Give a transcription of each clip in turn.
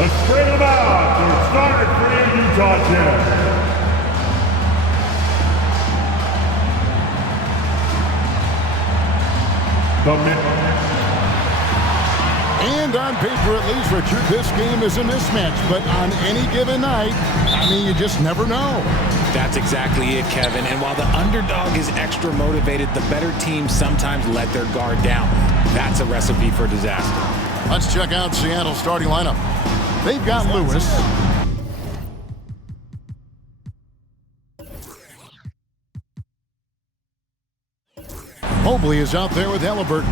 Let's straight him out to start for the Utah Jazz. And on paper, at least, Richard, this game is a mismatch. But on any given night, I mean, you just never know. That's exactly it, Kevin. And while the underdog is extra motivated, the better teams sometimes let their guard down. That's a recipe for disaster. Let's check out Seattle's starting lineup. They've got Lewis. Mobley is out there with Halliburton.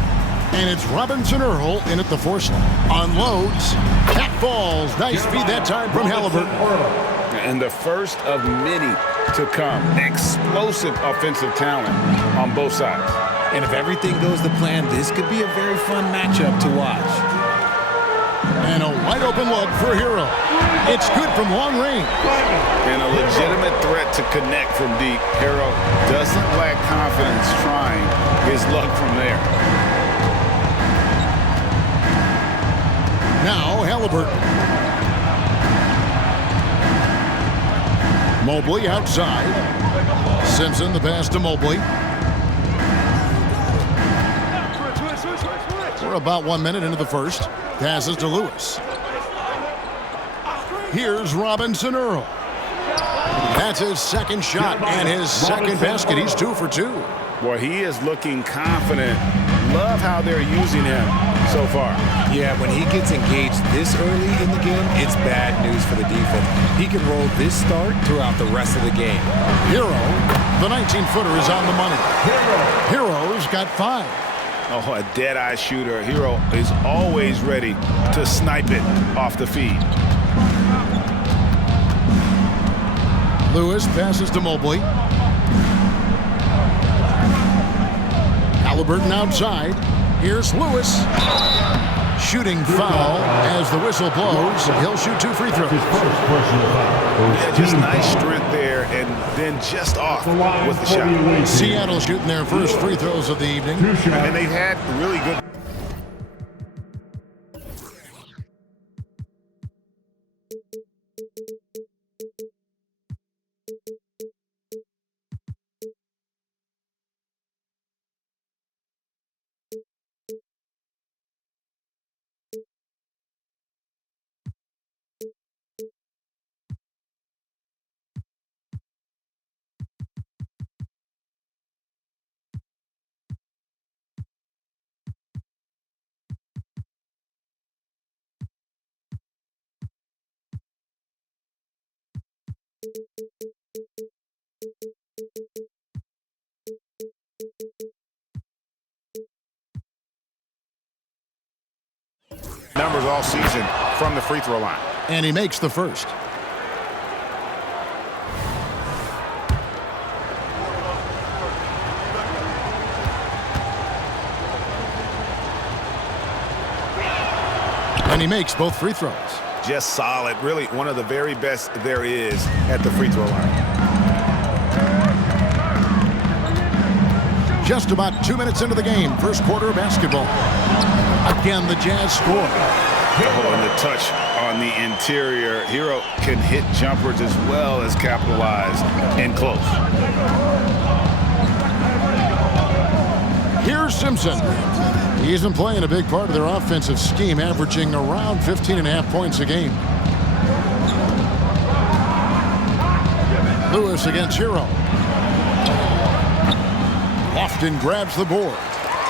And it's Robinson Earl in at the four slot. Unloads. That falls. Nice feed that time from Halliburton. And the first of many to come. Explosive offensive talent on both sides. And if everything goes to plan, this could be a very fun matchup to watch. And a wide open look for Hero. It's good from long range. And a legitimate threat to connect from deep. Hero doesn't lack confidence trying his luck from there. Now Halliburton. Mobley outside. Simpson the pass to Mobley. We're about 1 minute into the first. Passes to Lewis. Here's Robinson Earl. That's his second shot and his second basket. He's 2 for 2. Boy, he is looking confident. Love how they're using him so far. Yeah, when he gets engaged this early in the game, it's bad news for the defense. He can roll this start throughout the rest of the game. Hero, the 19-footer is on the money. Hero's got 5. Oh, a dead-eye shooter. Hero is always ready to snipe it off the feed. Lewis passes to Mobley. Halliburton outside. Here's Lewis. Shooting foul as the whistle blows. He'll shoot 2 free throws. Yeah, just nice strength there, and then just off with the shot. Seattle shooting their first free throws of the evening. And they've had really good. Numbers all season from the free throw line. And he makes the first. And he makes both free throws. Just solid. Really one of the very best there is at the free throw line. Just about 2 minutes into the game. First quarter of basketball. Again, the Jazz score. Oh, and the touch on the interior. Hero can hit jumpers as well as capitalize in close. Here's Simpson. He's been playing a big part of their offensive scheme, averaging around 15.5 points a game. Lewis against Hero. Lofton grabs the board.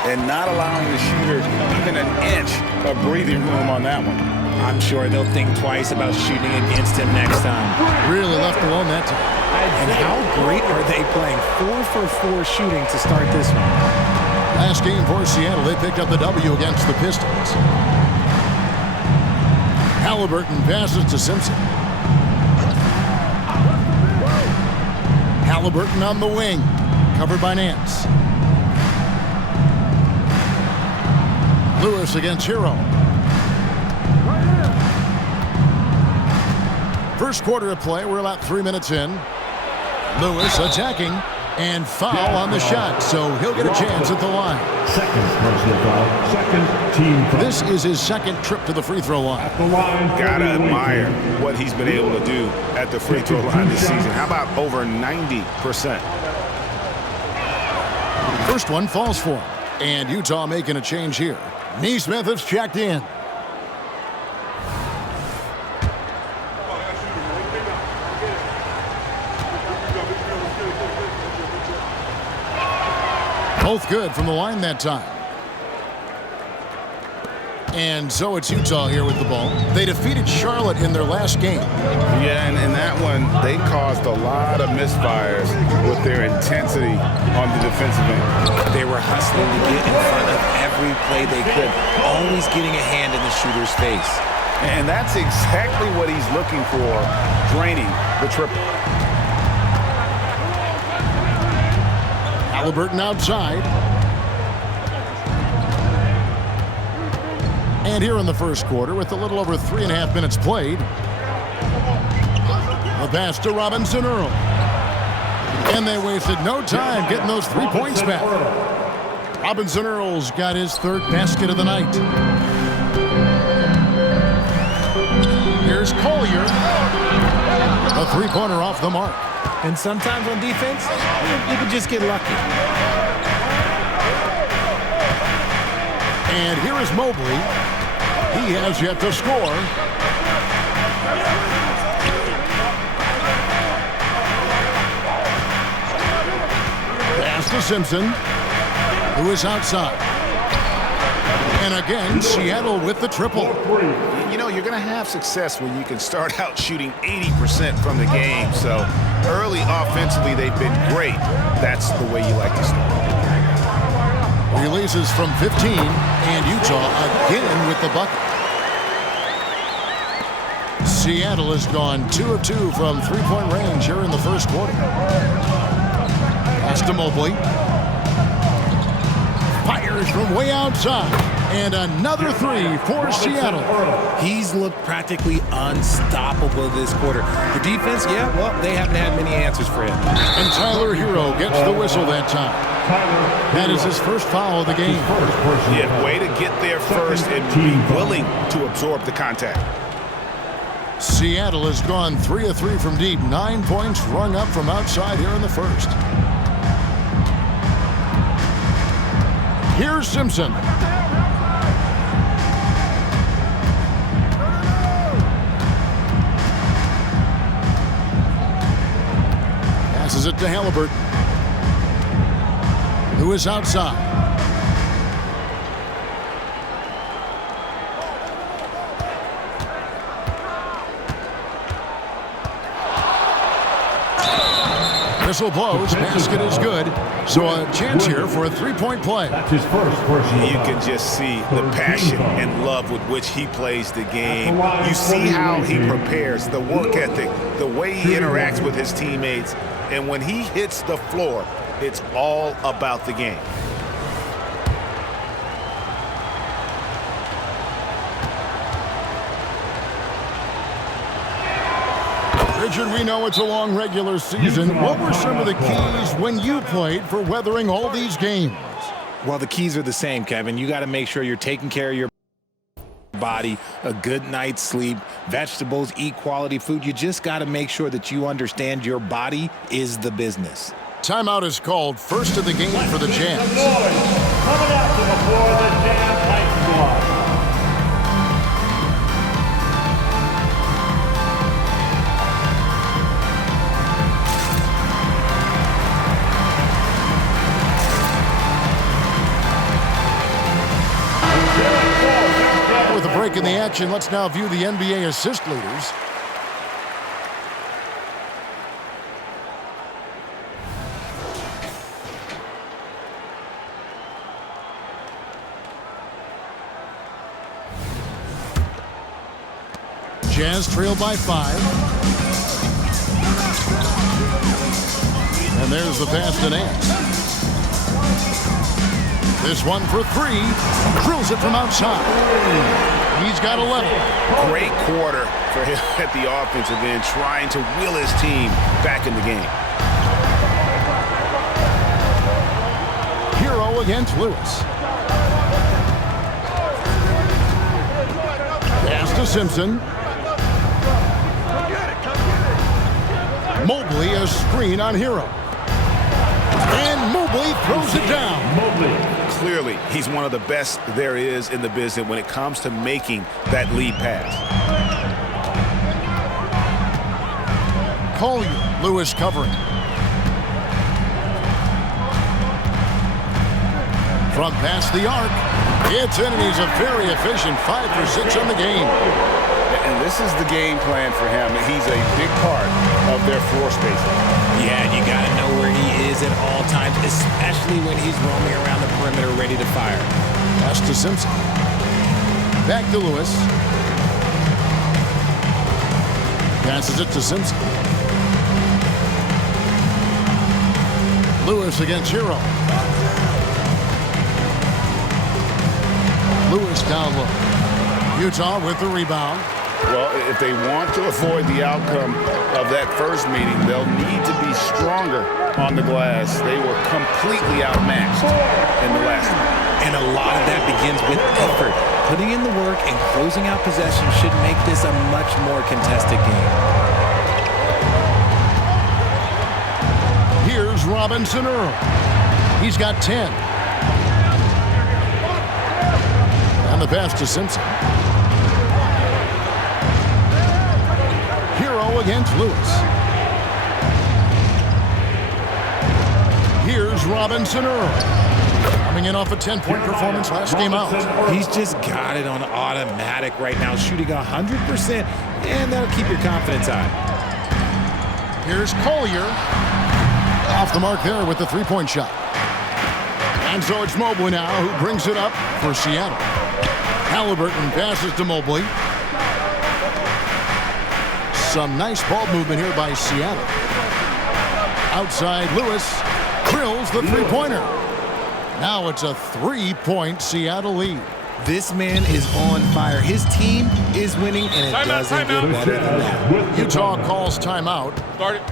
And not allowing the shooter even an inch of breathing room on that one. I'm sure they'll think twice about shooting against him next time. Really left alone that time. And how great are they playing? 4 for 4 shooting to start this one. Last game for Seattle, they picked up the W against the Pistons. Halliburton passes to Simpson. Halliburton on the wing, covered by Nance. Lewis against Hero. First quarter of play, we're about 3 minutes in. Lewis attacking. And foul on the shot, so he'll get a chance at the line. Second personal foul. Second team foul. This is his second trip to the free throw line. At the line. Gotta admire what he's been able to do at the free throw line this season. How about over 90%? First one falls for him. And Utah making a change here. Neesmith has checked in. Both good from the line that time. And so it's Utah here with the ball. They defeated Charlotte in their last game. Yeah, and in that one, they caused a lot of misfires with their intensity on the defensive end. They were hustling to get in front of every play they could, always getting a hand in the shooter's face. And that's exactly what he's looking for, draining the triple. Halliburton outside. And here in the first quarter, with a little over 3.5 minutes played, the pass to Robinson Earl. And they wasted no time getting those 3 points back. Robinson Earl's got his third basket of the night. Here's Collier. A three-pointer off the mark. And sometimes on defense, you can just get lucky. And here is Mobley. He has yet to score. Pass to Simpson, who is outside. And again, Seattle with the triple. You know, you're going to have success when you can start out shooting 80% from the game. So early offensively, they've been great. That's the way you like to start. Releases from 15, and Utah again with the bucket. Seattle has gone 2 of 2 from three-point range here in the first quarter. Pass to Mobley. Fires from way outside. And another three for Seattle. He's looked practically unstoppable this quarter. The defense, yeah, well, they haven't had many answers for him. And Tyler Hero gets the whistle that time. That is his first foul of the game. Yeah, way to get there first and be willing to absorb the contact. Seattle has gone 3 of 3 from deep. 9 points rung up from outside here in the first. Here's Simpson. Passes it to Halliburton, who is outside. Whistle blows, basket is good. So a chance here for a three-point play. That's his first personal You foul. can just see the passion and love with which he plays the game. You see how he prepares, the work ethic, the way he interacts with his teammates. And when he hits the floor, it's all about the game. Richard, we know it's a long regular season. What were some of the keys when you played for weathering all these games? Well, the keys are the same, Kevin. You got to make sure you're taking care of your body, a good night's sleep, vegetables, eat quality food. You just got to make sure that you understand your body is the business. Timeout is called. First of the game for the Jazz. Coming out to the floor, the Jazz Heights squad. With a break in the action, let's now view the NBA assist leaders. Jazz trail by 5. And there's the pass to Nance. This one for 3. Drills it from outside. He's got 11. Great quarter for him at the offensive end, trying to will his team back in the game. Hero against Lewis. Pass to Simpson. Mobley, a screen on Hero. And Mobley throws it down. Clearly, he's one of the best there is in the business when it comes to making that lead pass. Collier, Lewis covering. From past the arc. It's in, and he's a very efficient 5 for 6 on the game. And this is the game plan for him. He's a big part of their floor spacing. Yeah, and you got to know where he is at all times, especially when he's roaming around the perimeter ready to fire. Pass to Simpson. Back to Lewis. Passes it to Simpson. Lewis against Hero. Lewis down low. Utah with the rebound. Well, if they want to avoid the outcome of that first meeting, they'll need to be stronger on the glass. They were completely outmatched in the last one. And a lot of that begins with effort. Putting in the work and closing out possession should make this a much more contested game. Here's Robinson Earl. He's got 10. And the pass to Simpson. Hero against Lewis. Here's Robinson Earl. Coming in off a 10-point performance last game out. He's just got it on automatic right now, shooting 100%, and that'll keep your confidence high. Here's Collier. Off the mark there with the three-point shot. And so it's Mobley now who brings it up for Seattle. Halliburton passes to Mobley. Some nice ball movement here by Seattle. Outside, Lewis drills the three-pointer. Now it's a 3-point Seattle lead. This man is on fire. His team is winning, and it doesn't get better than that. Utah calls timeout. Start it.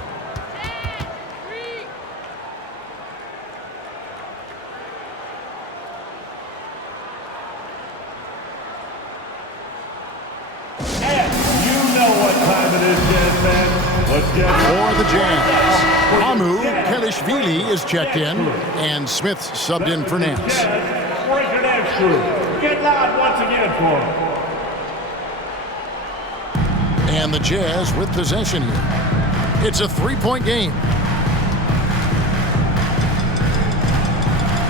For the Jazz, Amu Kelishvili is checked in, and Smith subbed in for Nance. Break your names through. Get loud once again for him. And the Jazz with possession here. It's a 3-point game.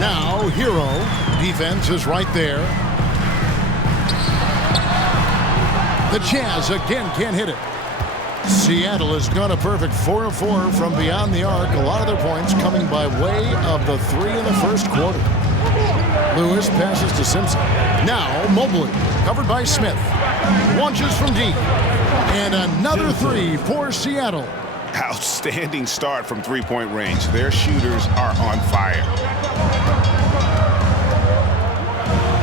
Now, Hero. Defense is right there. The Jazz again can't hit it. Seattle has gone a perfect 4 of 4 from beyond the arc. A lot of their points coming by way of the 3 in the first quarter. Lewis passes to Simpson. Now Mobley, covered by Smith. Launches from deep. And another 3 for Seattle. Outstanding start from three-point range. Their shooters are on fire.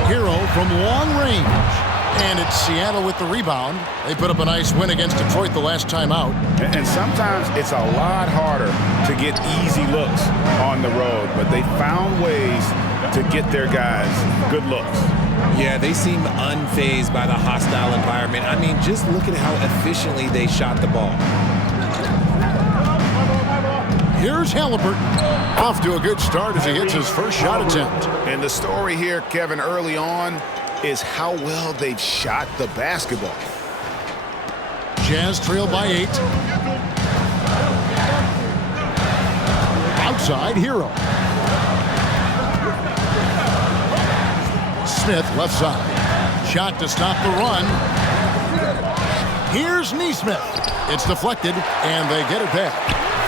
Hero from long range. And it's Seattle with the rebound. They put up a nice win against Detroit the last time out. And sometimes it's a lot harder to get easy looks on the road, but they found ways to get their guys good looks. Yeah, they seem unfazed by the hostile environment. I mean, just look at how efficiently they shot the ball. Here's Halliburton. Off to a good start as he hits his first shot attempt. And the story here, Kevin, early on, is how well they've shot the basketball. Jazz trail by 8. Outside, Hero. Smith, left side. Shot to stop the run. Here's Nesmith. It's deflected, and they get it back.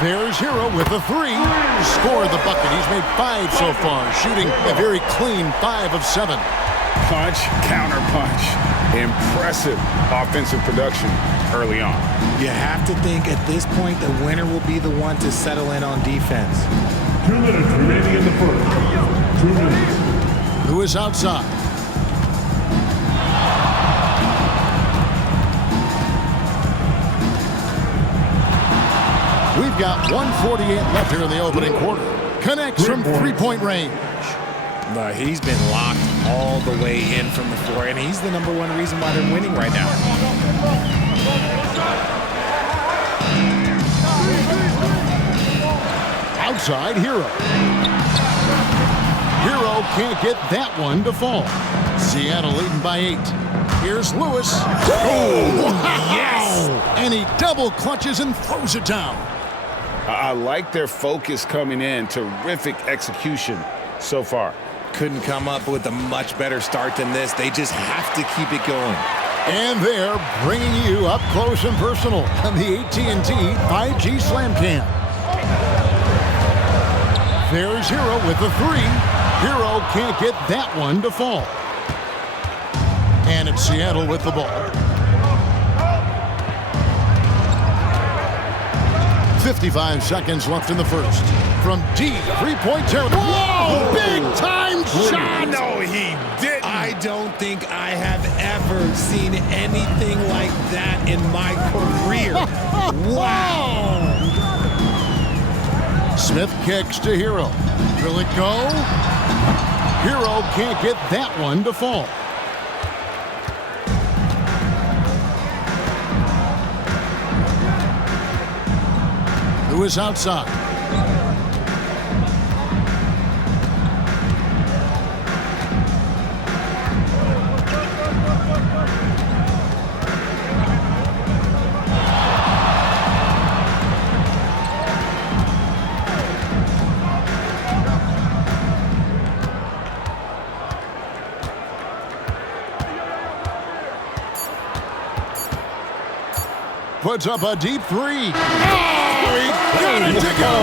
There's Hero with a 3. Scored the bucket. He's made 5 so far, shooting a very clean 5 of 7. Punch, counter punch. Impressive offensive production early on. You have to think at this point the winner will be the one to settle in on defense. 2 minutes remaining in the first. 2 minutes. Lewis outside. We've got 1:48 left here in the opening quarter. Connects from 3-point range. He's been locked all the way in from the floor, and he's the #1 reason why they're winning right now. Outside, Hero. Hero can't get that one to fall. Seattle leading by 8. Here's Lewis. Oh, wow. Yes! And he double clutches and throws it down. I like their focus coming in. Terrific execution so far. Couldn't come up with a much better start than this. They just have to keep it going. And they're bringing you up close and personal on the AT&T 5G Slam Cam. There's Hero with the 3. Hero can't get that one to fall. And it's Seattle with the ball. 55 seconds left in the first. From deep three-point territory. Whoa! Big-time shot! No, he didn't. I don't think I have ever seen anything like that in my career. Wow! Smith kicks to Hero. Will it go? Hero can't get that one to fall. Lewis outside. Puts up a deep 3. Oh, he got it to go.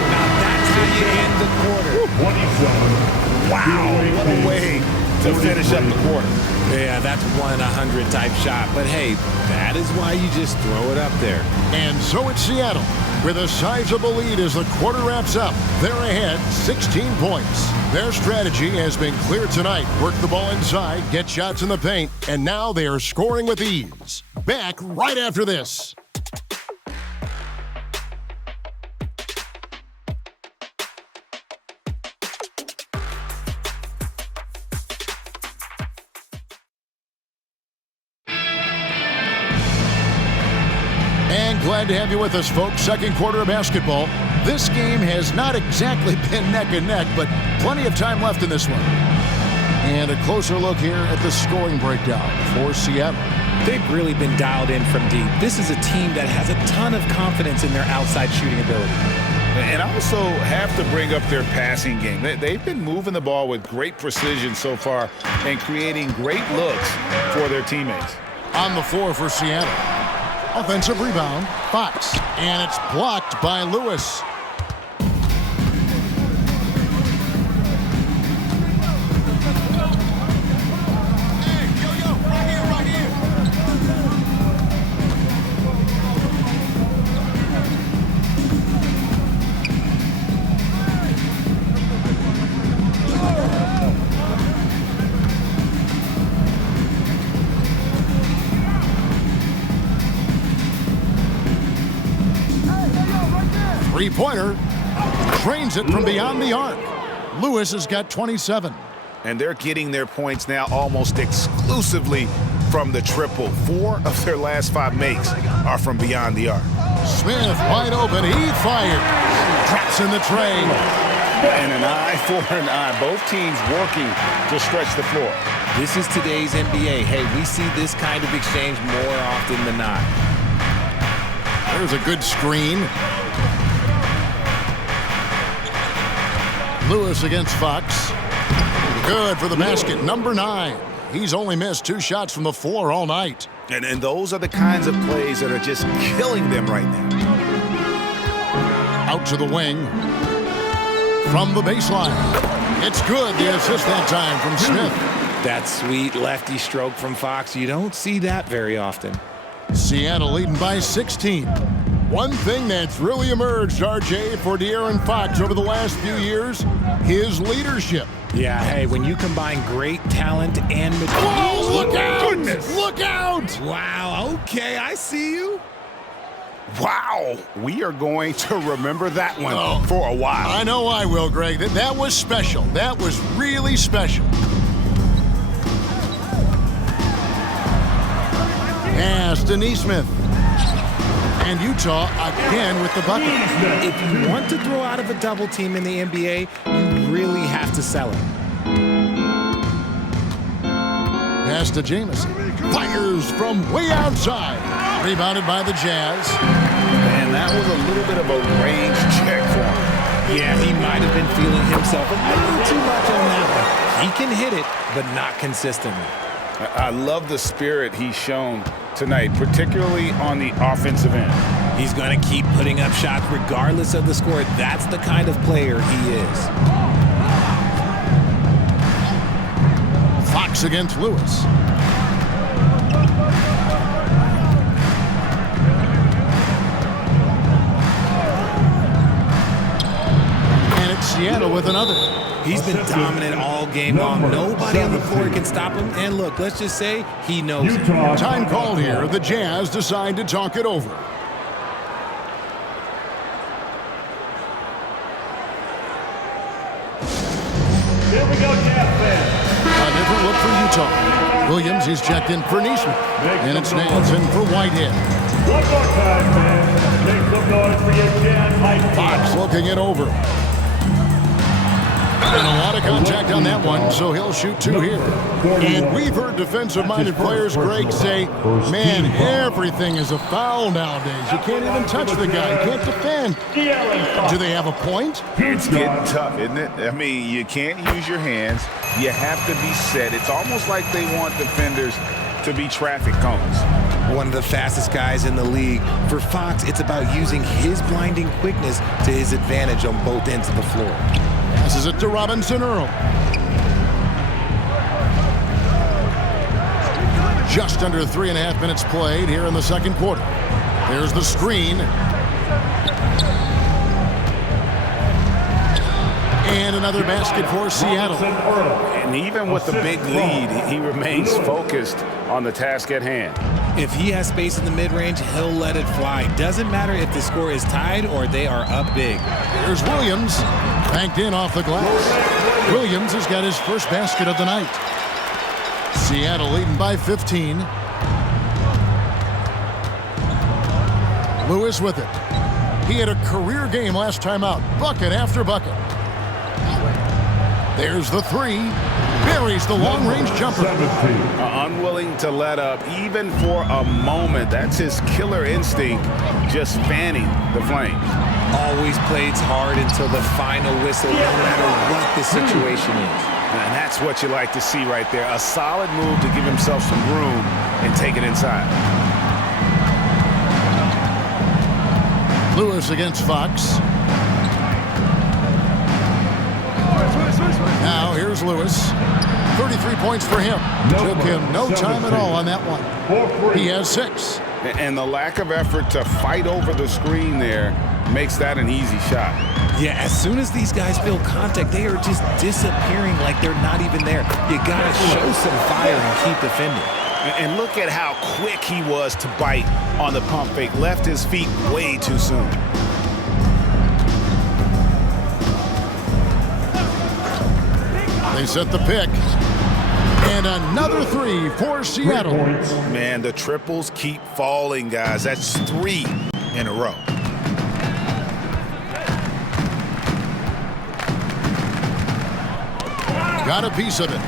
Now that's how you end the quarter. 27. Wow, what a way to finish up the quarter. Yeah, that's 1-100 type shot. But hey, that is why you just throw it up there. And so it's Seattle with a sizable lead as the quarter wraps up. They're ahead 16 points. Their strategy has been clear tonight. Work the ball inside, get shots in the paint, and now they are scoring with ease. Back right after this. And glad to have you with us, folks. Second quarter of basketball. This game has not exactly been neck and neck, but plenty of time left in this one. And a closer look here at the scoring breakdown for Seattle. They've really been dialed in from deep. This is a team that has a ton of confidence in their outside shooting ability. And I also have to bring up their passing game. They've been moving the ball with great precision so far and creating great looks for their teammates. On the floor for Seattle. Offensive rebound, Fox. And it's blocked by Lewis. Three-pointer, trains it from beyond the arc. Lewis has got 27. And they're getting their points now almost exclusively from the triple. 4 of their last 5 makes are from beyond the arc. Smith wide open, he fires. Drops in the tray. And an eye for an eye. Both teams working to stretch the floor. This is today's NBA. Hey, we see this kind of exchange more often than not. There's a good screen. Lewis against Fox. Good for the basket, number 9. He's only missed 2 shots from the floor all night. And those are the kinds of plays that are just killing them right now. Out to the wing. From the baseline. It's good, the assist that time from Smith. That sweet lefty stroke from Fox, you don't see that very often. Seattle leading by 16. One thing that's really emerged, RJ, for De'Aaron Fox over the last few years, his leadership. Yeah, hey, when you combine great talent and maturity. Whoa, look out! Goodness. Look out! Wow, okay, I see you. Wow, we are going to remember that one for a while. I know I will, Greg. That was special. That was really special. Pass to Neesmith. And Utah again with the bucket. If you want to throw out of a double team in the NBA, you really have to sell it. Pass to Jamison. Fires from way outside. Rebounded by the Jazz. And that was a little bit of a range check for him. Yeah, he might have been feeling himself a little too much on that one. He can hit it, but not consistently. I love the spirit he's shown tonight, particularly on the offensive end. He's going to keep putting up shots regardless of the score. That's the kind of player he is. Fox against Lewis. And it's Seattle with another. He's been dominant all game long. Nobody on the floor can stop him. And look, let's just say he knows it. Time called here. The Jazz decide to talk it over. Here we go, Jazz fans. A different look for Utah. Williams is checked in for Neesmith. And it's Nansen for Whitehead. One more time, man. Make some noise for your Jazz hype. Fox looking it over. And a lot of contact on that one, so he'll shoot two here. And we've heard defensive-minded players, Greg, say, man, everything is a foul nowadays. You can't even touch the guy. You can't defend. Do they have a point? It's getting tough, isn't it? I mean, you can't use your hands. You have to be set. It's almost like they want defenders to be traffic cones. One of the fastest guys in the league. For Fox, it's about using his blinding quickness to his advantage on both ends of the floor. Passes it to Robinson Earl. Just under 3.5 minutes played here in the second quarter. There's the screen. And another basket for Seattle. And even with the big lead, he remains focused on the task at hand. If he has space in the mid-range, he'll let it fly. Doesn't matter if the score is tied or they are up big. Here's Williams. Banked in off the glass. Williams has got his first basket of the night. Seattle leading by 15. Lewis with it. He had a career game last time out. Bucket after bucket. There's the three. Buries the long-range jumper. Unwilling to let up, even for a moment. That's his killer instinct, just fanning the flames. Always plays hard until the final whistle, no matter what the situation is. And that's what you like to see right there. A solid move to give himself some room and take it inside. Lewis against Fox. Now here's Lewis. 33 points for him. Took him no time at all on that one. He has 6. And the lack of effort to fight over the screen there makes that an easy shot. Yeah, as soon as these guys feel contact, they are just disappearing like they're not even there. You gotta show some fire and keep defending. And look at how quick he was to bite on the pump fake. Left his feet way too soon. They set the pick. And another three for Seattle. Man, the triples keep falling, guys. That's 3 in a row. Got a piece of it.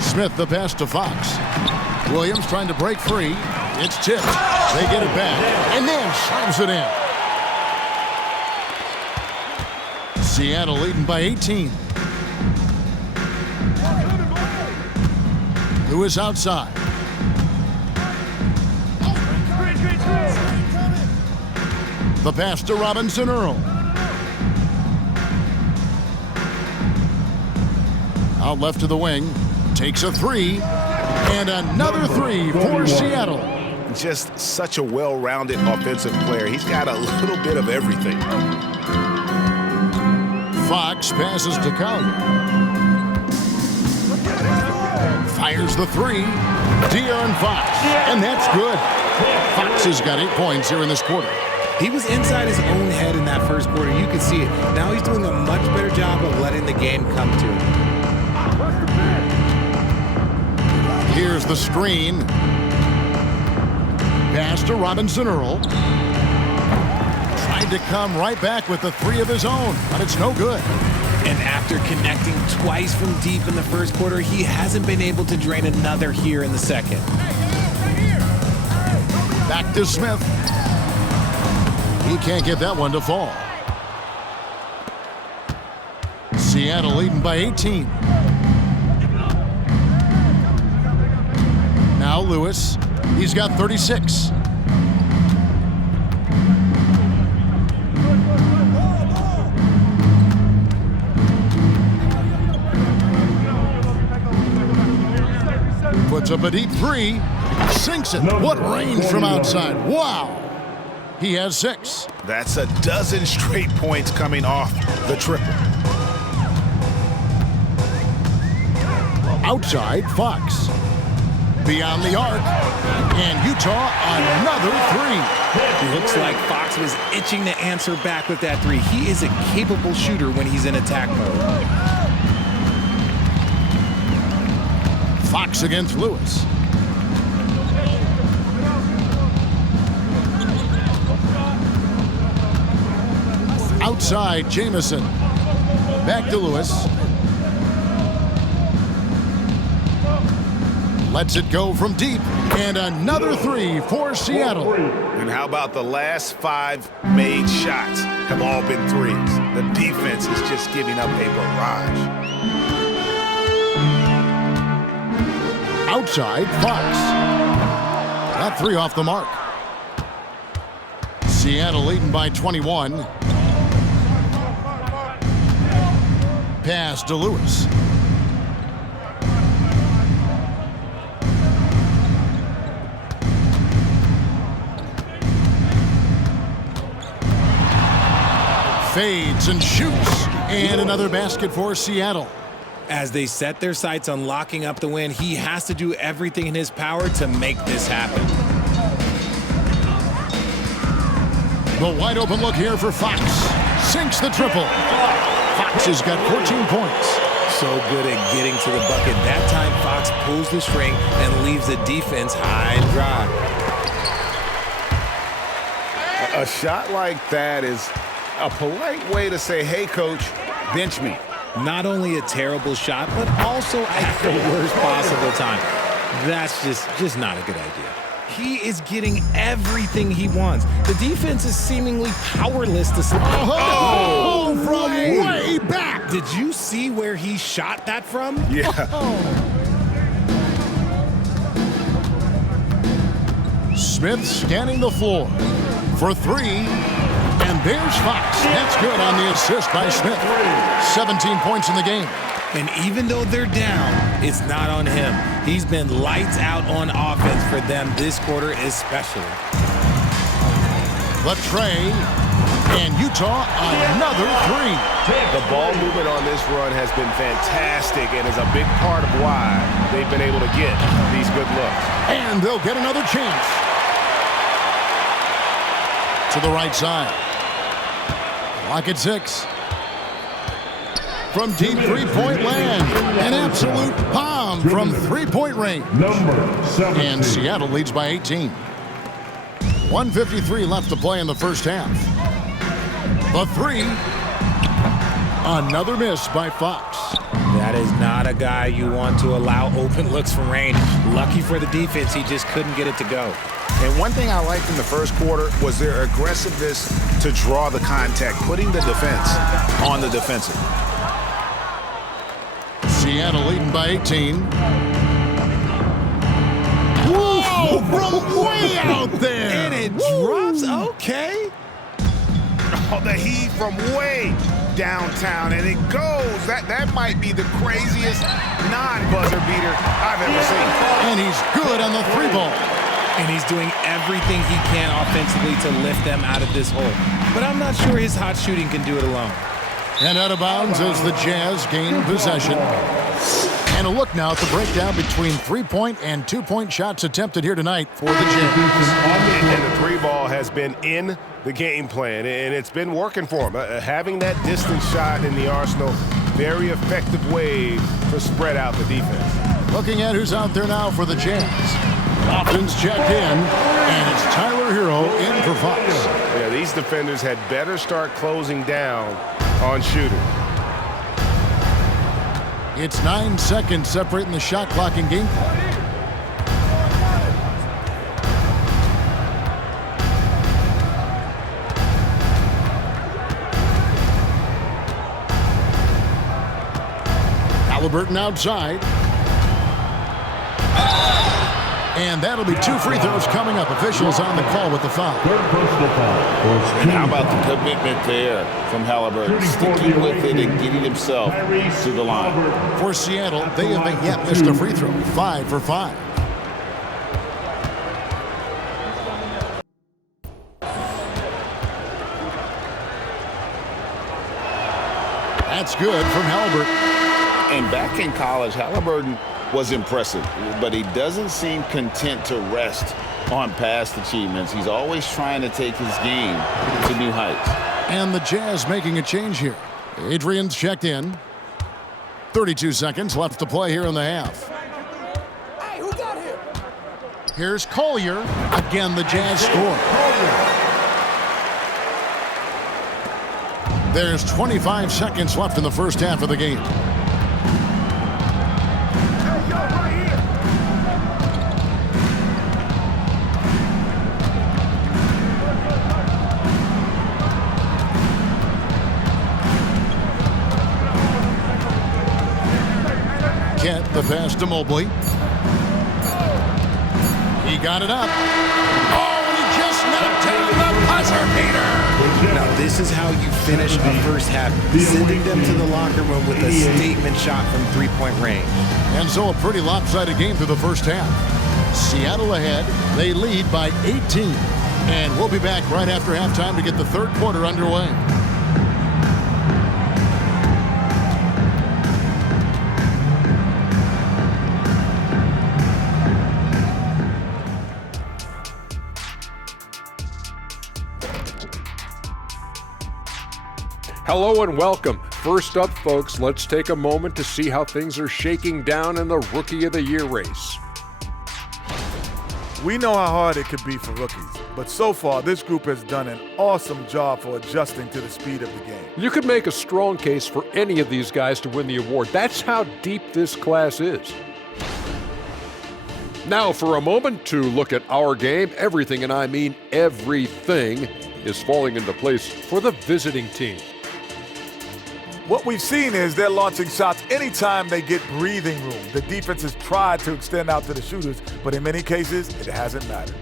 Smith the pass to Fox. Williams trying to break free. It's tipped. They get it back. And then slams it in. Seattle leading by 18. Lewis outside. The pass to Robinson Earl. Out left to the wing. Takes a three. And another three for Seattle. Just such a well-rounded offensive player. He's got a little bit of everything. Fox passes to Collier. Fires the three. De'Aaron Fox. And that's good. Fox has got 8 points here in this quarter. He was inside his own head in that first quarter. You could see it. Now he's doing a much better job of letting the game come to him. Here's the screen. Pass to Robinson Earl. Tried to come right back with the three of his own, but it's no good. And after connecting twice from deep in the first quarter, he hasn't been able to drain another here in the second. Back to Smith. He can't get that one to fall. Seattle leading by 18. Now Lewis. He's got 36. Puts up a deep three. Sinks it. What range from outside. Wow. He has 6. That's a dozen straight points coming off the triple. Outside, Fox. Beyond the arc. And Utah, another three. Looks like Fox was itching to answer back with that three. He is a capable shooter when he's in attack mode. Fox against Lewis. Outside, Jamison. Back to Lewis. Lets it go from deep. And another three for Seattle. And how about the last 5 made shots have all been threes? The defense is just giving up a barrage. Outside, Fox. That three off the mark. Seattle leading by 21. Pass to Lewis. Fades and shoots. And another basket for Seattle. As they set their sights on locking up the win, he has to do everything in his power to make this happen. The wide open look here for Fox. Sinks the triple. Fox has got 14 points. So good at getting to the bucket. That time, Fox pulls the string and leaves the defense high and dry. A shot like that is a polite way to say, hey, coach, bench me. Not only a terrible shot, but also at the worst possible time. That's just not a good idea. He is getting everything he wants. The defense is seemingly powerless to stop. Oh, from way back. Did you see where he shot that from? Yeah. Smith scanning the floor for three. And there's Fox. That's good on the assist by Smith. 17 points in the game. And even though they're down, it's not on him. He's been lights out on offense for them this quarter especially. The tray. And Utah, another three. The ball movement on this run has been fantastic and is a big part of why they've been able to get these good looks. And they'll get another chance. To the right side. Lock at 6. From deep three-point land. An absolute bomb from three-point range. Number 7. And Seattle leads by 18. 1:53 left to play in the first half. The three. Another miss by Fox. That is not a guy you want to allow open looks from range. Lucky for the defense, he just couldn't get it to go. And one thing I liked in the first quarter was their aggressiveness to draw the contact, putting the defense on the defensive. Seattle leading by 18. Whoa, from way out there. And it drops, okay. Oh, the heat from way downtown, and it goes. That might be the craziest non-buzzer beater I've ever seen. And he's good on the three ball. And he's doing everything he can offensively to lift them out of this hole. But I'm not sure his hot shooting can do it alone. And out of bounds as the Jazz gain possession. And a look now at the breakdown between 3-point and 2-point shots attempted here tonight for the Jazz. And the 3-ball has been in the game plan, and it's been working for him. Having that distance shot in the arsenal, very effective way to spread out the defense. Looking at who's out there now for the Jazz. Lofton's checked in, and it's Tyler Hero in for Fox. Yeah, these defenders had better start closing down on shooting. It's 9 seconds separating the shot clock and game clock. Halliburton outside. And that'll be 2 free throws coming up. Officials on the call with the foul. And how about the commitment there from Halliburton, sticking with it and getting himself to the line. For Seattle, they haven't yet missed a free throw. 5 for 5. That's good from Halliburton. And back in college, Halliburton was impressive, but he doesn't seem content to rest on past achievements. He's always trying to take his game to new heights. And the Jazz making a change here. Adrian's checked in. 32 seconds left to play here in the half. Hey, who got him? Here's Collier. Again, the Jazz score. There's 25 seconds left in the first half of the game. The pass to Mobley. He got it up. Oh, and he just knocked down the buzzer beater. Now, this is how you finish a first half, sending them to the locker room with a statement shot from 3-point range. And so a pretty lopsided game through the first half. Seattle ahead. They lead by 18. And we'll be back right after halftime to get the third quarter underway. Hello and welcome. First up, folks, let's take a moment to see how things are shaking down in the Rookie of the Year race. We know how hard it could be for rookies, but so far this group has done an awesome job for adjusting to the speed of the game. You could make a strong case for any of these guys to win the award. That's how deep this class is. Now, for a moment, to look at our game. Everything, and I mean everything, is falling into place for the visiting team. What we've seen is they're launching shots anytime they get breathing room. The defense has tried to extend out to the shooters, but in many cases, it hasn't mattered.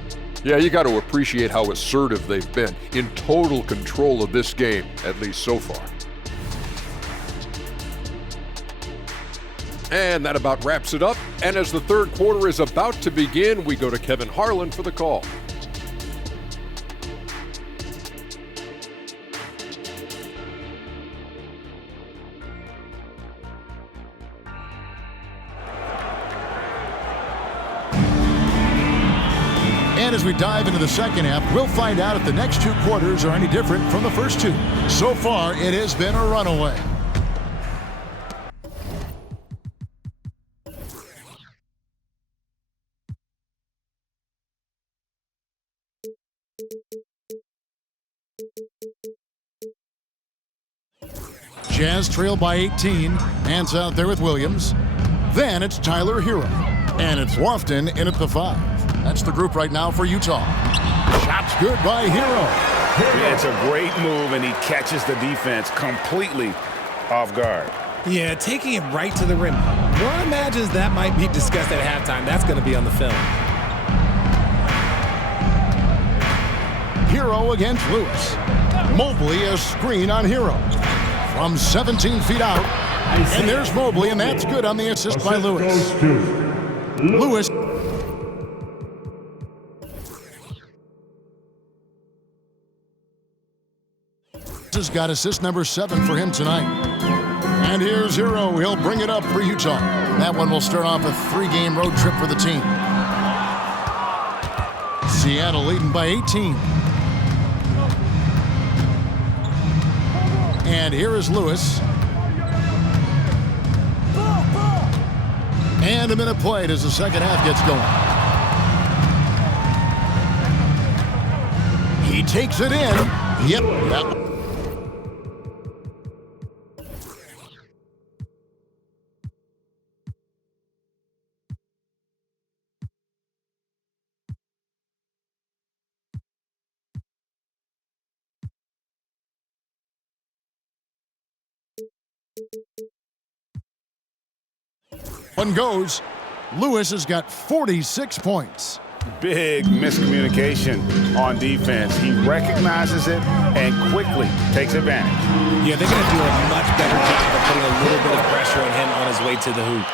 Yeah, you got to appreciate how assertive they've been, in total control of this game, at least so far. And that about wraps it up. And as the third quarter is about to begin, we go to Kevin Harlan for the call. And as we dive into the second half, we'll find out if the next 2 quarters are any different from the first 2. So far, it has been a runaway. Jazz trail by 18. Hands out there with Williams. Then it's Tyler Hero. And it's Lofton in at the 5. That's the group right now for Utah. Shot's good by Hero. Yeah, it's a great move, and he catches the defense completely off guard. Yeah, taking it right to the rim. One imagines that might be discussed at halftime. That's going to be on the film. Hero against Lewis. Mobley a screen on Hero. From 17 feet out. And there's Mobley, and that's good on the assist by Lewis. Lewis. Has got assist number 7 for him tonight. And here's Hero. He'll bring it up for Utah. That one will start off a 3-game road trip for the team. Seattle leading by 18. And here is Lewis. And a minute played as the second half gets going. He takes it in. Yep. One goes. Lewis has got 46 points. Big miscommunication on defense. He recognizes it and quickly takes advantage. Yeah, they're going to do a much better job of putting a little bit of pressure on him on his way to the hoop.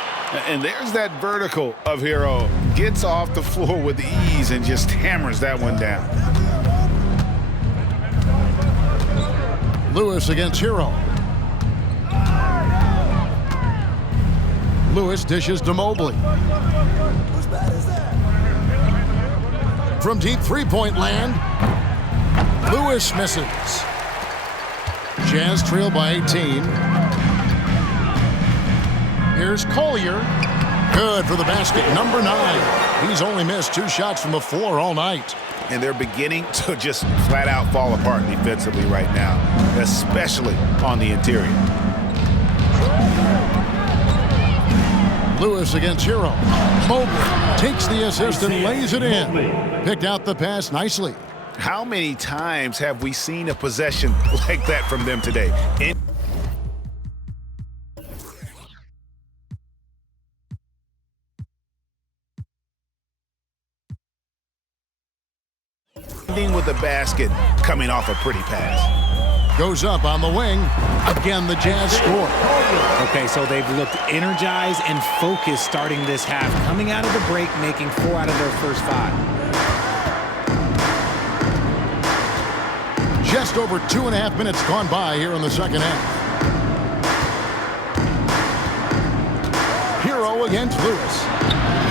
And there's that vertical of Hero. Gets off the floor with ease and just hammers that one down. Lewis against Hero. Lewis dishes to Mobley. Whose bat is that? From deep three-point land, Lewis misses. Jazz trail by 18. Here's Collier. Good for the basket, number 9. He's only missed 2 shots from the floor all night. And they're beginning to just flat out fall apart defensively right now, especially on the interior. Lewis against Hero. Mobley takes the assist and lays it in. Picked out the pass nicely. How many times have we seen a possession like that from them today? Ending with the basket coming off a pretty pass. Goes up on the wing. Again, the Jazz score. Okay, so they've looked energized and focused starting this half. Coming out of the break, making 4 out of their first 5. Just over 2.5 minutes gone by here in the second half. Hero against Lewis.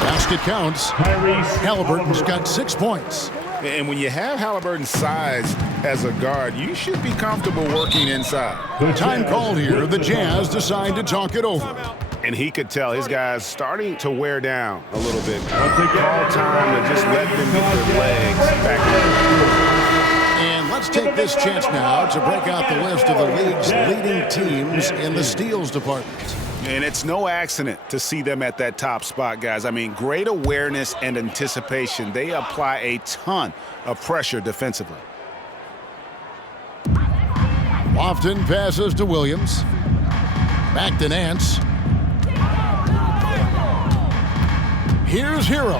Basket counts. Halliburton's got 6 points. And when you have Halliburton's size as a guard, you should be comfortable working inside. Time called here. The Jazz decide to talk it over. And he could tell his guys starting to wear down a little bit. Call time to just let them get their legs back in. And let's take this chance now to break out the list of the league's leading teams in the steals department. And it's no accident to see them at that top spot, guys. I mean, great awareness and anticipation. They apply a ton of pressure defensively. Lofton passes to Williams. Back to Nance. Here's Hero.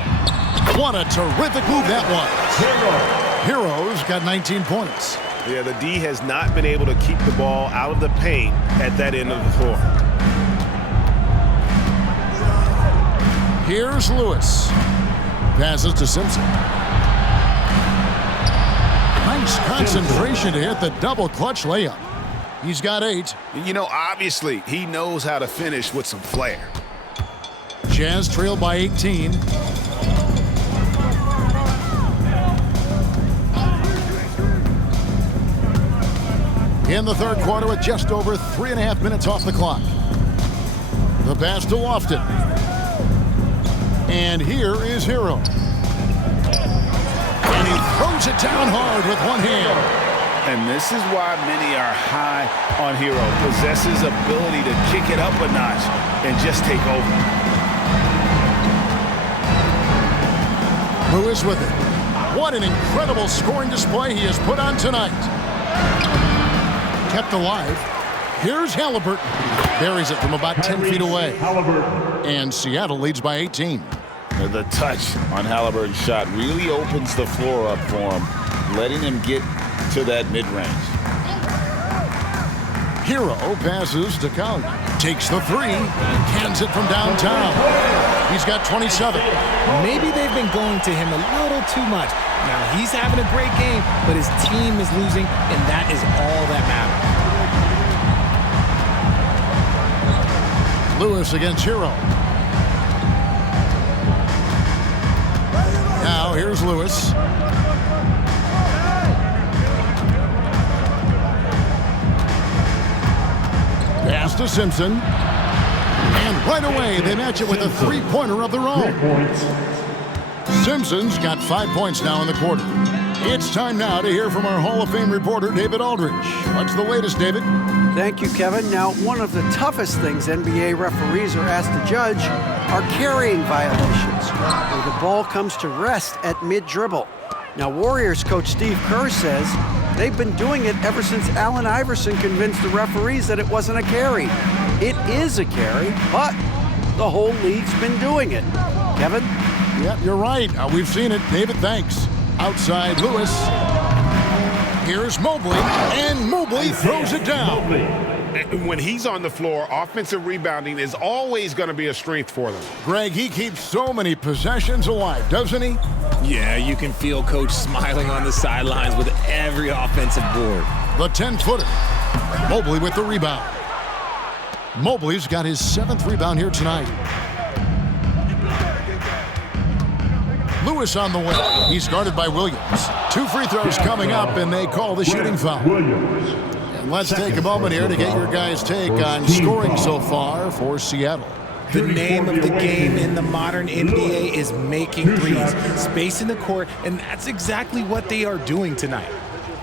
What a terrific move that was. Hero's got 19 points. Yeah, the D has not been able to keep the ball out of the paint at that end of the floor. Here's Lewis. Passes to Simpson. Nice concentration to hit the double clutch layup. He's got 8. You know, obviously, he knows how to finish with some flair. Jazz trail by 18. In the third quarter with just over 3.5 minutes off the clock. The pass to Lofton. And here is Hero. And he throws it down hard with one hand. And this is why many are high on Hero. Possesses ability to kick it up a notch and just take over. Lewis with it. What an incredible scoring display he has put on tonight. Kept alive. Here's Halliburton. Buries it from about 10 feet away. And Seattle leads by 18. The touch on Halliburton's shot really opens the floor up for him, letting him get to that mid-range. Hero passes to Collier. Takes the 3. Cans it from downtown. He's got 27. Maybe they've been going to him a little too much. Now, he's having a great game, but his team is losing, and that is all that matters. Lewis against Hero. Now here's Lewis. Pass to Simpson. And right away, they match it with a three-pointer of their own. Simpson's got 5 points now in the quarter. It's time now to hear from our Hall of Fame reporter, David Aldridge. What's the latest, David? Thank you, Kevin. Now, one of the toughest things NBA referees are asked to judge are carrying violations, where the ball comes to rest at mid-dribble. Now, Warriors coach Steve Kerr says they've been doing it ever since Allen Iverson convinced the referees that it wasn't a carry. It is a carry, but the whole league's been doing it. Kevin? Yep, you're right. We've seen it. David, thanks. Outside Lewis. Here's Mobley, and Mobley throws it down. When he's on the floor, offensive rebounding is always going to be a strength for them. Greg, he keeps so many possessions alive, doesn't he? Yeah, you can feel Coach smiling on the sidelines with every offensive board. The 10-footer. Mobley with the rebound. Mobley's got his 7th rebound here tonight. Lewis on the way. He's guarded by Williams. 2 free throws coming up, and they call the shooting foul. And let's take a moment here to get your guys' take on scoring so far for Seattle. The name of the game in the modern NBA is making threes, spacing the court, and that's exactly what they are doing tonight.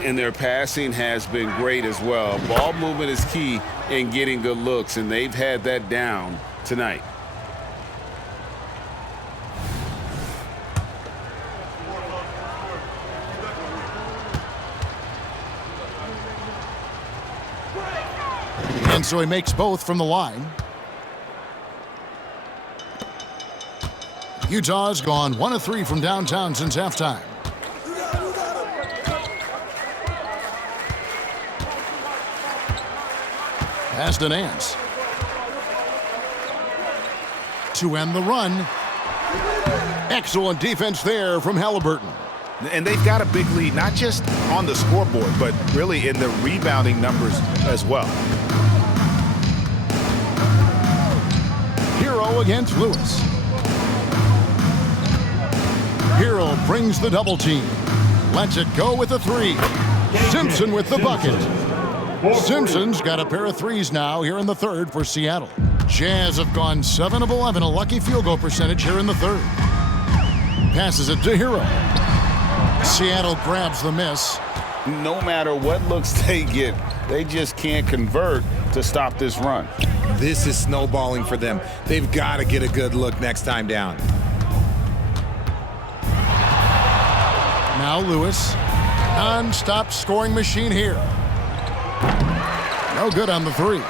And their passing has been great as well. Ball movement is key in getting good looks, and they've had that down tonight. And so he makes both from the line. Utah's gone 1 of 3 from downtown since halftime. Pass to Nance. To end the run. Excellent defense there from Halliburton. And they've got a big lead, not just on the scoreboard, but really in the rebounding numbers as well. Hero against Lewis. Hero brings the double team. Lets it go with a 3. Simpson with the bucket. Simpson's got a pair of threes now here in the third for Seattle. Jazz have gone 7 of 11, a lucky field goal percentage here in the third. Passes it to Hero. Seattle grabs the miss. No matter what looks they get, they just can't convert to stop this run. This is snowballing for them. They've got to get a good look next time down. Now Lewis. Non-stop scoring machine here. No good on the 3.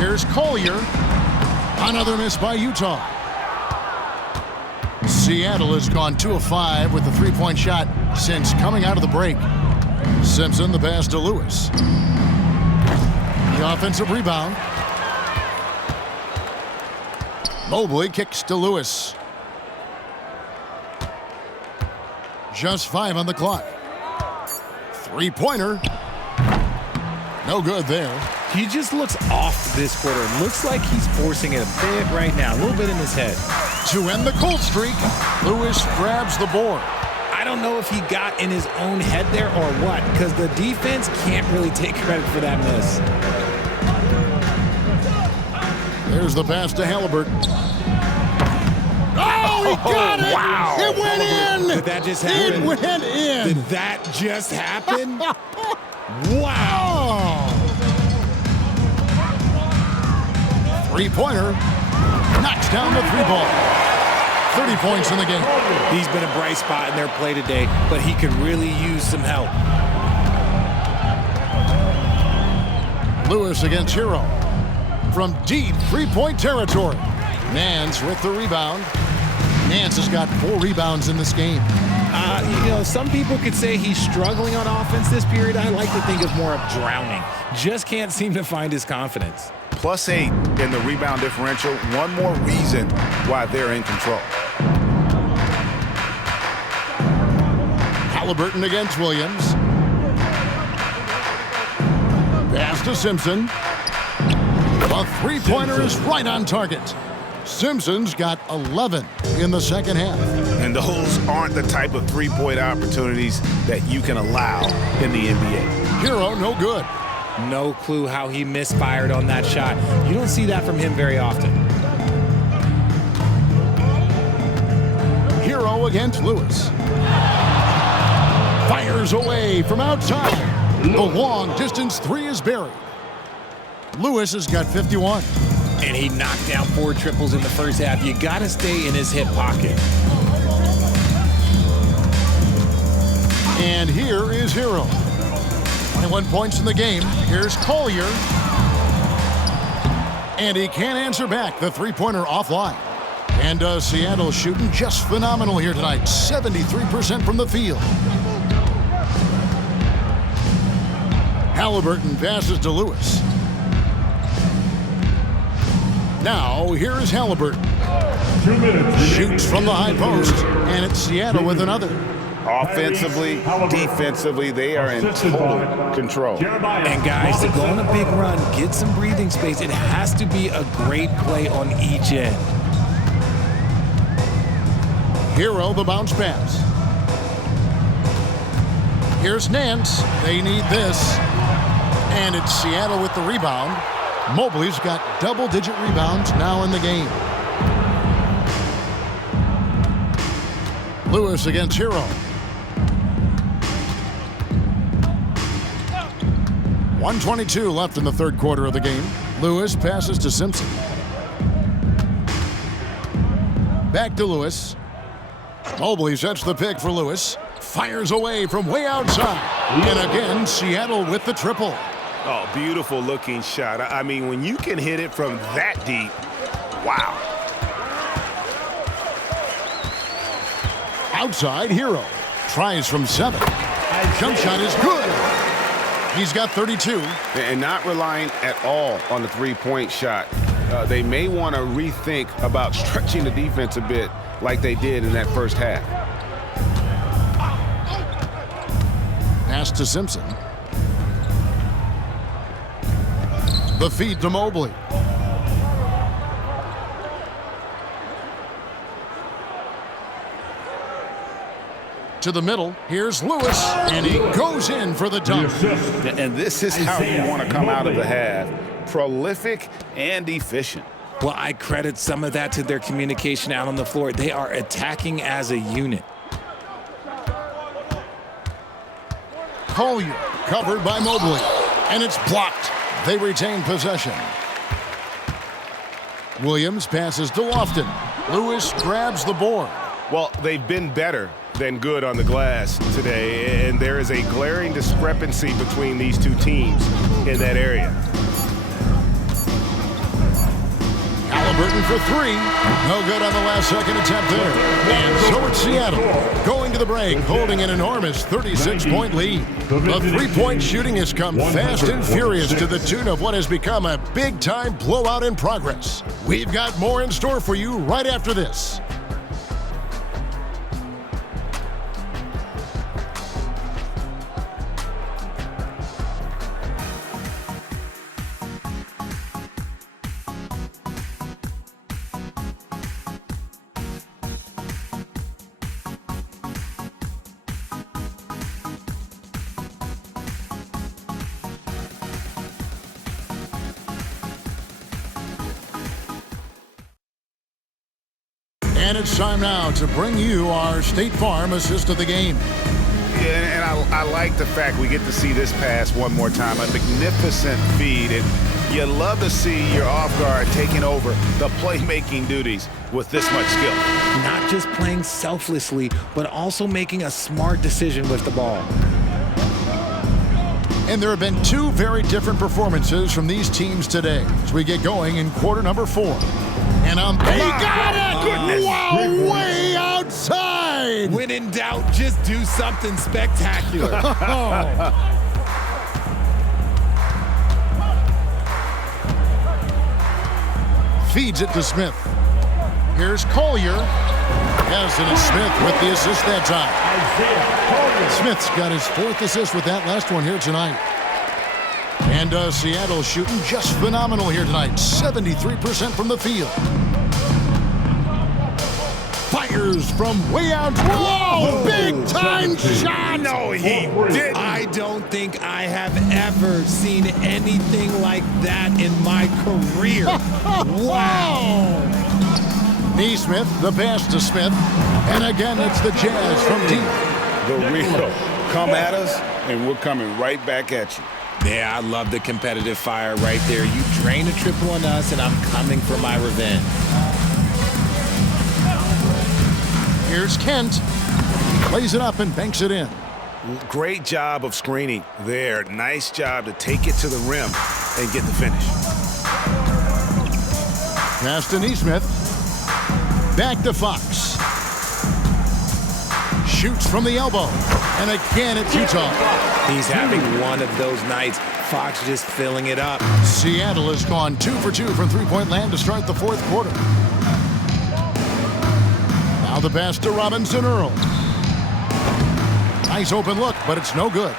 Here's Collier. Another miss by Utah. Seattle has gone 2 of 5 with the 3-point shot since coming out of the break. Simpson the pass to Lewis. The offensive rebound. Mobley kicks to Lewis. Just 5 on the clock. 3-pointer. No good there. He just looks off this quarter. Looks like he's forcing it a bit right now, a little bit in his head. To end the cold streak, Lewis grabs the board. I don't know if he got in his own head there or what, because the defense can't really take credit for that miss. There's the pass to Halliburton. Oh, he got it! Wow! It went in! Did that just happen? It went in! Did that just happen? Wow! Oh. 3-pointer. Knocks down the 3-ball. 30 points in the game. He's been a bright spot in their play today, but he could really use some help. Lewis against Hero. From deep 3-point territory. Nance with the rebound. Nance has got 4 rebounds in this game. Some people could say he's struggling on offense this period. I like to think of more of drowning. Just can't seem to find his confidence. +8 in the rebound differential. One more reason why they're in control. Halliburton against Williams. Pass to Simpson. The three-pointer is right on target. Simpson's got 11 in the second half. And those aren't the type of three-point opportunities that you can allow in the NBA. Hero, no good. No clue how he misfired on that shot. You don't see that from him very often. Hero against Lewis. Fires away from outside. The long-distance three is buried. Lewis has got 51. And he knocked down 4 triples in the first half. You got to stay in his hip pocket. And here is Hero. 21 points in the game. Here's Collier. And he can't answer back. The three-pointer offline. And Seattle shooting just phenomenal here tonight. 73% from the field. Halliburton passes to Lewis. Now, here is Halliburton. 2 minutes. Shoots from the high post, and it's Seattle with another. Offensively, defensively, they are in total control. And guys, to go on a big run, get some breathing space, it has to be a great play on each end. Hero, the bounce pass. Here's Nance. They need this. And it's Seattle with the rebound. Mobley's got double-digit rebounds now in the game. Lewis against Hero. 1:22 left in the third quarter of the game. Lewis passes to Simpson. Back to Lewis. Mobley sets the pick for Lewis. Fires away from way outside. And again, Seattle with the triple. Oh, beautiful looking shot. I mean, when you can hit it from that deep, wow. Outside, Hero. Tries from 7. Jump shot is good. He's got 32. And not relying at all on the three-point shot. They may want to rethink about stretching the defense a bit like they did in that first half. Pass to Simpson. The feed to Mobley. To the middle. Here's Lewis. And he goes in for the dunk. And this is how you want to come out of the half. Prolific and efficient. Well, I credit some of that to their communication out on the floor. They are attacking as a unit. Collier covered by Mobley. And it's blocked. They retain possession. Williams passes to Lofton. Lewis grabs the board. Well, they've been better than good on the glass today, and there is a glaring discrepancy between these two teams in that area. Halliburton for 3. No good on the last second attempt there. And so it's Seattle going to the break, holding an enormous 36-point lead. The three-point shooting has come fast and furious to the tune of what has become a big-time blowout in progress. We've got more in store for you right after this. And it's time now to bring you our State Farm assist of the game. Yeah, and I like the fact we get to see this pass one more time. A magnificent feed. And you love to see your off guard taking over the playmaking duties with this much skill. Not just playing selflessly, but also making a smart decision with the ball. And there have been 2 very different performances from these teams today as we get going in quarter number 4. And he got it! Wow, way outside! When in doubt, just do something spectacular. Feeds it to Smith. Here's Collier. Yes, and it's Smith with the assist that time. Smith's got his 4th assist with that last one here tonight. And Seattle shooting just phenomenal here tonight. 73% from the field. Fires from way out. Whoa! Big time shot! No, he didn't. I don't think I have ever seen anything like that in my career. Wow! Neesmith, the pass to Smith. And again, it's the Jazz from deep. The real. Come at us, and we're coming right back at you. Yeah, I love the competitive fire right there. You drain a triple on us, and I'm coming for my revenge. Here's Kent. He plays it up and banks it in. Great job of screening there. Nice job to take it to the rim and get the finish. Pass to Neesmith. Back to Fox. Shoots from the elbow. And again, it's Utah. He's having one of those nights. Fox just filling it up. Seattle has gone 2 for 2 from three-point land to start the fourth quarter. Now the pass to Robinson Earl. Nice open look, but it's no good.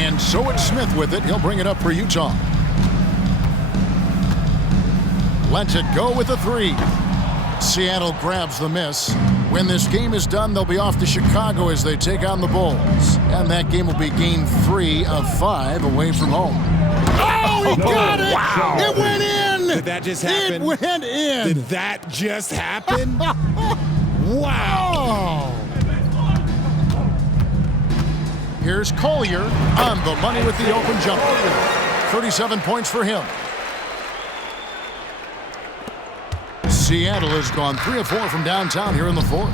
And so it's Smith with it. He'll bring it up for Utah. Lets it go with a three. Seattle grabs the miss. When this game is done, they'll be off to Chicago as they take on the Bulls. And that game will be game 3 of 5 away from home. Oh, he got it! Wow. It went in! Did that just happen? It went in! Did that just happen? Wow! Here's Collier on the money with the open jumper. 37 points for him. Seattle has gone 3 of 4 from downtown here in the fourth.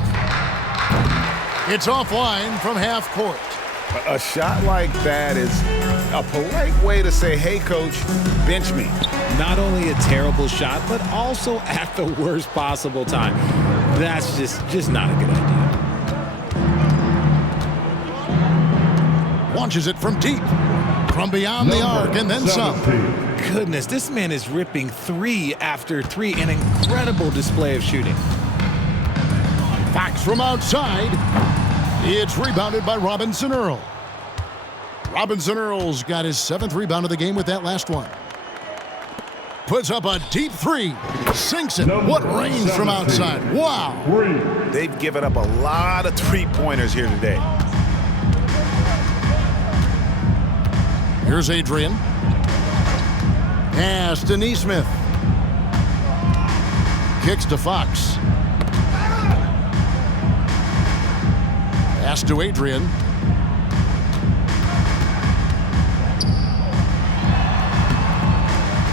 It's offline from half court. A shot like that is a polite way to say, hey, coach, bench me. Not only a terrible shot, but also at the worst possible time. That's just not a good idea. Launches it from deep. From beyond the arc and then some. Goodness, this man is ripping 3 after 3. An incredible display of shooting. Fox from outside. It's rebounded by Robinson Earl. Robinson Earl's got his 7th rebound of the game with that last one. Puts up a deep 3. Sinks it. What range from outside. Wow. They've given up a lot of three-pointers here today. Here's Adrian. Pass to Neesmith. Kicks to Fox. Pass to Adrian.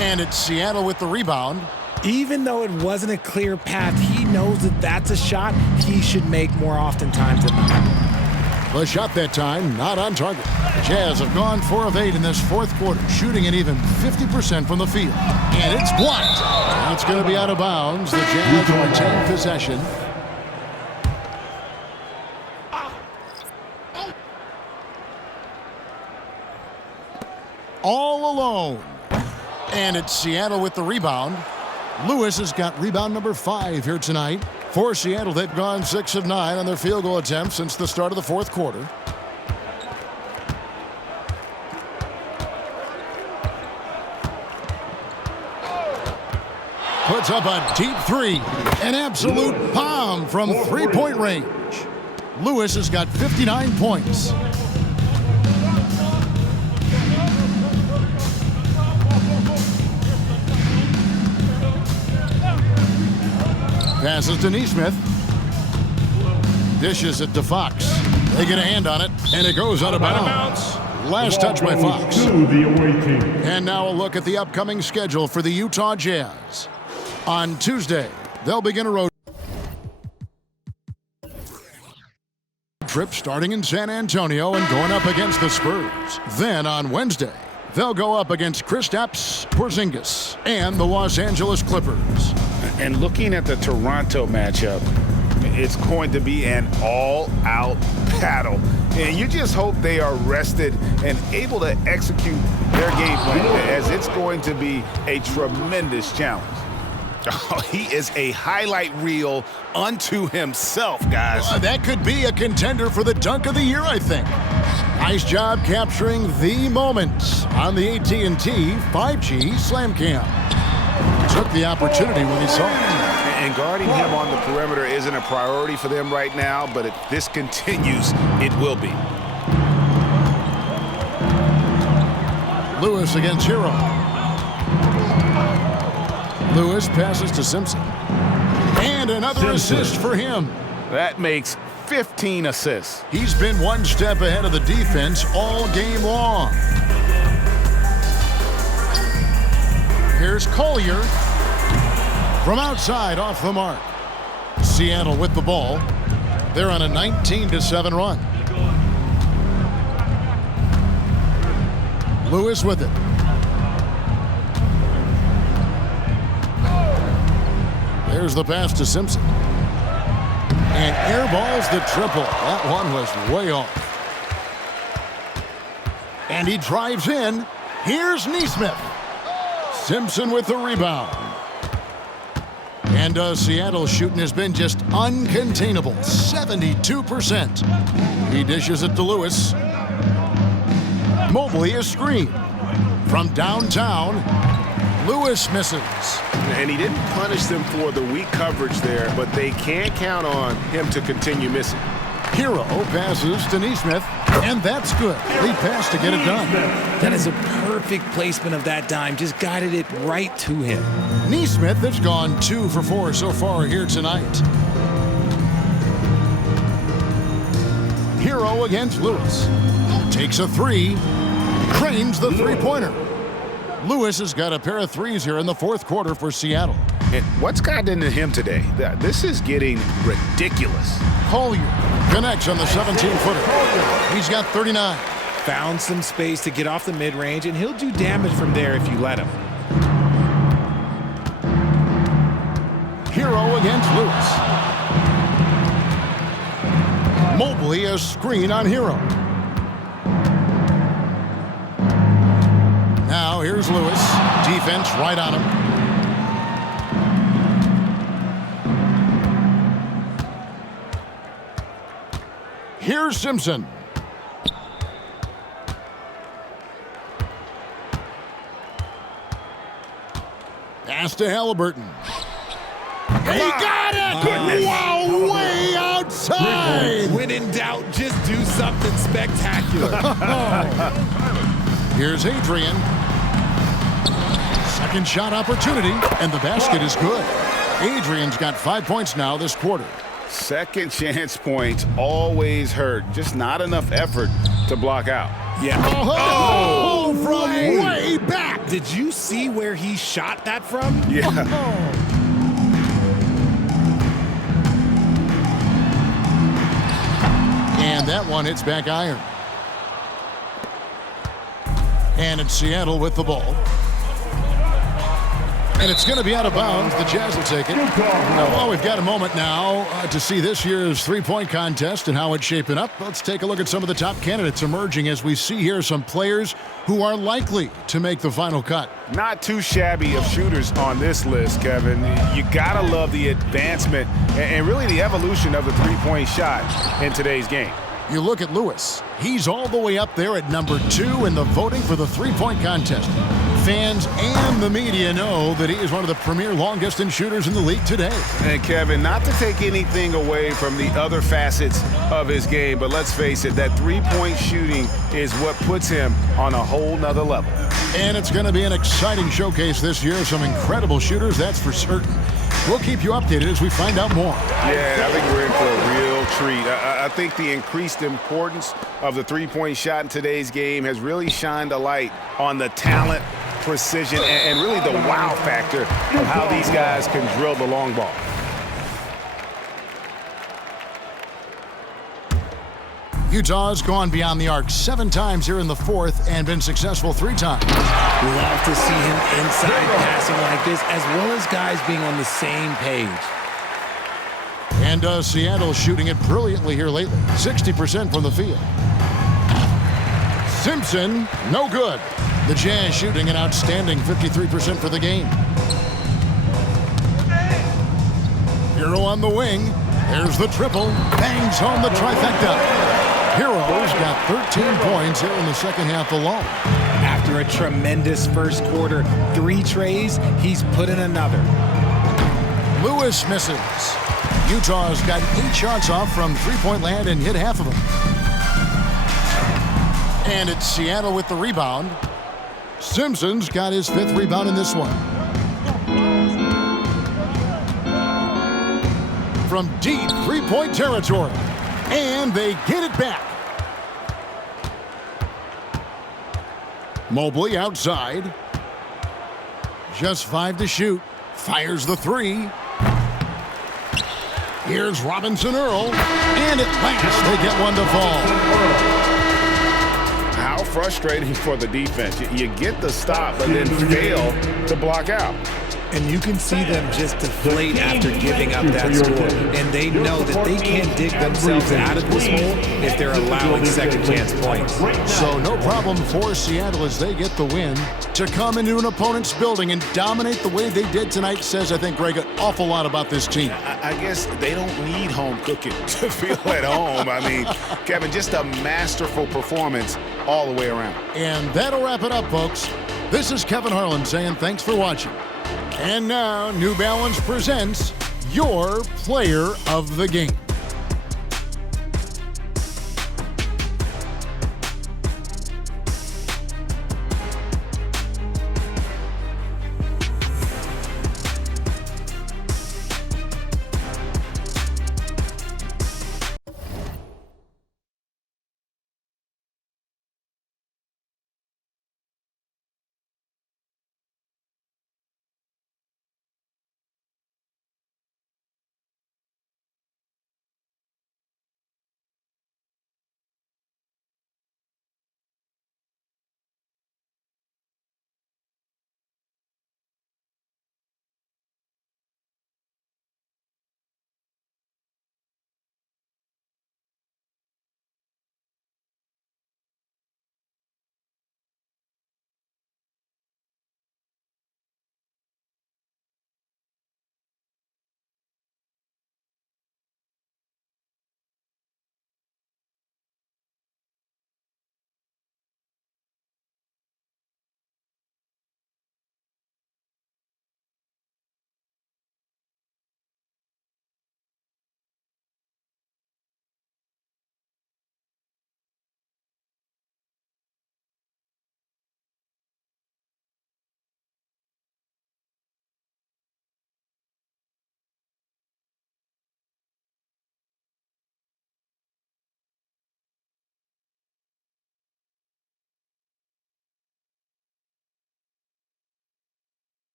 And it's Seattle with the rebound. Even though it wasn't a clear path, he knows that that's a shot he should make more oftentimes than not. The shot that time, not on target. The Jazz have gone 4 of 8 in this fourth quarter, shooting at even 50% from the field. And it's blocked. It's going to be out of bounds. The Jazz retain possession. All alone. And it's Seattle with the rebound. Lewis has got rebound number 5 here tonight. For Seattle, they've gone 6 of 9 on their field goal attempts since the start of the fourth quarter. Puts up a deep 3. An absolute bomb from three-point range. Lewis has got 59 points. Passes to Neesmith. Dishes it to Fox. They get a hand on it, and it goes out of bounds. Last touch by Fox. And now a look at the upcoming schedule for the Utah Jazz. On Tuesday, they'll begin a road trip starting in San Antonio and going up against the Spurs. Then on Wednesday, they'll go up against Kristaps Porzingis and the Los Angeles Clippers. And looking at the Toronto matchup, it's going to be an all-out battle. And you just hope they are rested and able to execute their game plan, as it's going to be a tremendous challenge. Oh, he is a highlight reel unto himself, guys. That could be a contender for the dunk of the year, I think. Nice job capturing the moment on the AT&T 5G Slam Cam. Took the opportunity when he saw it. And guarding him on the perimeter isn't a priority for them right now, but if this continues, it will be. Lewis against Hero. Lewis passes to Simpson. And another assist for him. That makes 15 assists. He's been one step ahead of the defense all game long. Here's Collier from outside off the mark. Seattle with the ball. They're on a 19-7 run. Lewis with it. There's the pass to Simpson. And airballs the triple. That one was way off. And he drives in. Here's Nesmith. Simpson with the rebound. And Seattle shooting has been just uncontainable. 72%. He dishes it to Lewis. Mobley is screened. From downtown, Lewis misses. And he didn't punish them for the weak coverage there, but they can't count on him to continue missing. Hero passes to Nesmith, and that's good. Lead pass to get it done. That is a perfect placement of that dime. Just guided it right to him. Nesmith has gone 2 for 4 so far here tonight. Hero against Lewis. Takes a 3. Cranes the three-pointer. Lewis has got a pair of threes here in the fourth quarter for Seattle. And what's gotten into him today? This is getting ridiculous. Collier connects on the 17-footer. He's got 39. Found some space to get off the mid-range, and he'll do damage from there if you let him. Hero against Lewis. Mobley a screen on Hero. Now here's Lewis. Defense right on him. Here's Simpson. Pass to Halliburton. He got it! Goodness. Wow, way outside! When in doubt, just do something spectacular. Here's Adrian. Second shot opportunity, and the basket is good. Adrian's got 5 points now this quarter. Second chance points always hurt. Just not enough effort to block out. Yeah. Oh, from way back. Did you see where he shot that from? Yeah. And that one hits back iron. And it's Seattle with the ball. And it's going to be out of bounds. The Jazz will take it. Well, we've got a moment now to see this year's three-point contest and how it's shaping up. Let's take a look at some of the top candidates emerging as we see here some players who are likely to make the final cut. Not too shabby of shooters on this list, Kevin. You got to love the advancement and really the evolution of the three-point shot in today's game. You look at Lewis. He's all the way up there at number 2 in the voting for the three-point contest. Fans and the media know that he is one of the premier long-distance shooters in the league today. And Kevin, not to take anything away from the other facets of his game, but let's face it, that three-point shooting is what puts him on a whole nother level. And it's going to be an exciting showcase this year. Some incredible shooters, that's for certain. We'll keep you updated as we find out more. Yeah, I think we're in for a real treat. I think the increased importance of the three-point shot in today's game has really shined a light on the talent, precision, and really the wow factor of how these guys can drill the long ball. Utah's gone beyond the arc 7 times here in the fourth and been successful 3 times. Love to see him inside passing like this, as well as guys being on the same page. And Seattle shooting it brilliantly here lately. 60% from the field. Simpson, no good. The Jazz shooting an outstanding 53% for the game. Hero on the wing. There's the triple. Bangs home the trifecta. Hero's got 13 points here in the second half alone. After a tremendous first quarter, 3 trays, he's put in another. Lewis misses. Utah's got 8 shots off from three-point land and hit half of them. And it's Seattle with the rebound. Simpson's got his 5th rebound in this one. From deep three-point territory. And they get it back. Mobley outside. Just 5 to shoot. Fires the 3. Here's Robinson Earl. And at last they get one to fall. How frustrating for the defense. You get the stop, but then fail to block out. And you can see them just deflate after giving up that score. And they know that they can't dig themselves out of this hole if they're allowing second chance points. So no problem for Seattle as they get the win. To come into an opponent's building and dominate the way they did tonight says, I think, Greg, an awful lot about this team. I guess they don't need home cooking to feel at home. I mean, Kevin, just a masterful performance all the way around. And that'll wrap it up, folks. This is Kevin Harlan saying thanks for watching. And now, New Balance presents your Player of the Game.